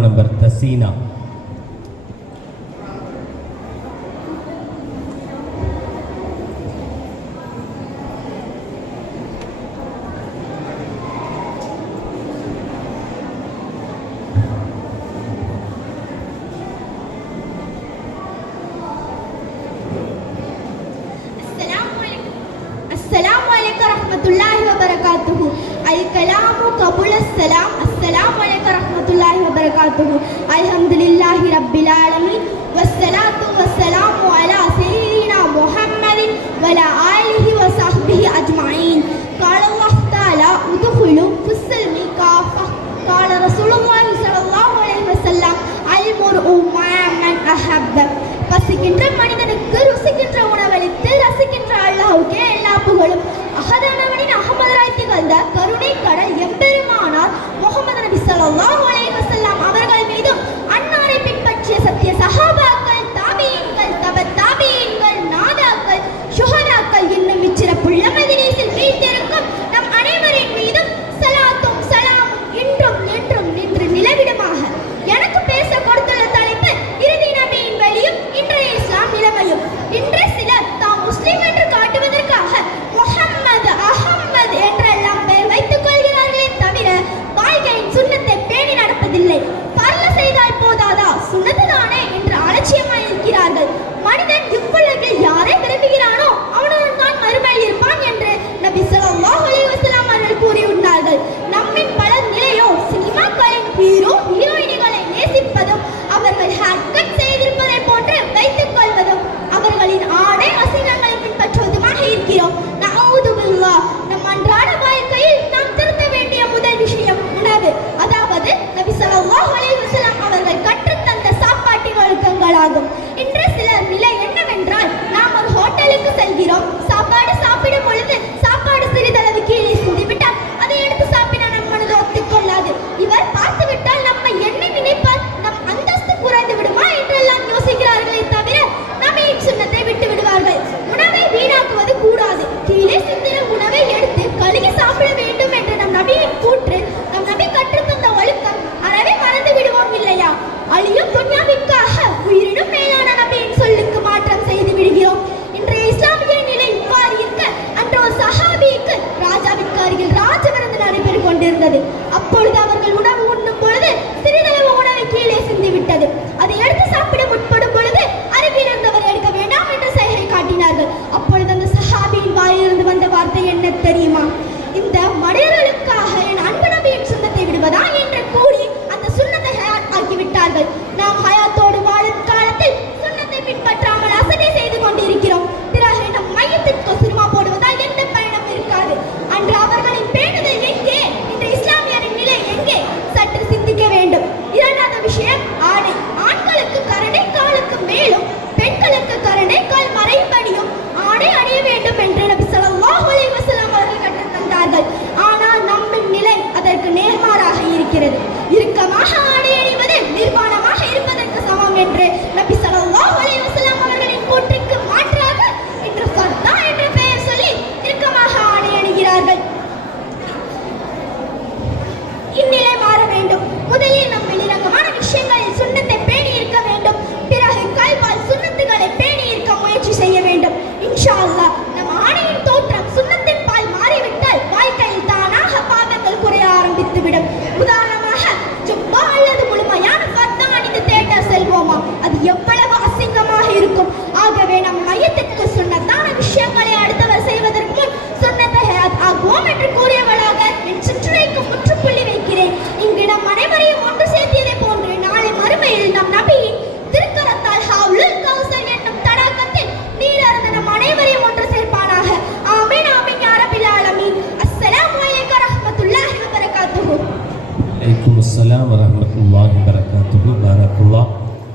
സ്ഥാന السلام عليكم. السلام عليكم ورحمة الله जाते हैं। अलहमदिल्ला பருகி சாப்பிட வேண்டும் என்று நம் நபியை கூற்று நம் நபி கற்றுத்தந்த ஒழுக்கம் அறவே மறந்து விடுவோம் இல்லையா? அழியும் துன்யாவிற்காக உயிரினும் மேலான நபியின் சொல்லுக்கு மாற்றம் செய்து விடுகிறோம். இன்றைய இஸ்லாமிய நிலை இவ்வாறு இருக்க அன்றோ சஹாபிக்கு ராஜாவிற்கு அருகில் ராஜ விருந்து கொண்டிருந்தது அப்பொழுது அவர்கள் உணவு உண்ணும் பொழுது சிறிதளவு உணவை கீழே சிந்து விட்டது மேலும் பெண்களுக்கு கருணை கால் மறைபடியும் ஆடை அணிய வேண்டும் என்று நபி ஸல்லல்லாஹு அலைஹி வஸல்லம் அவர்கள் கற்றுத் ஆனால் நம்ம நிலை அதற்கு நேர்மாறாக இருக்கிறது. இறுக்கமாக ஆடை அணிவது நிர்வாணமாக இருப்பதற்கு சமம் என்று நபி ஸல்லல்லாஹு அலைஹி வஸல்லம் அவர்களின் கூற்றுக்கு மாற்றாக இன்று ஃபர்தா என்ற பெயர் சொல்லி இறுக்கமாக ஆடை அணிகிறார்கள். இந்நிலை மாற வேண்டும். முதலில் അസ്സലാം വറഹമത്തല്ലാഹി വബറകാതുഹു.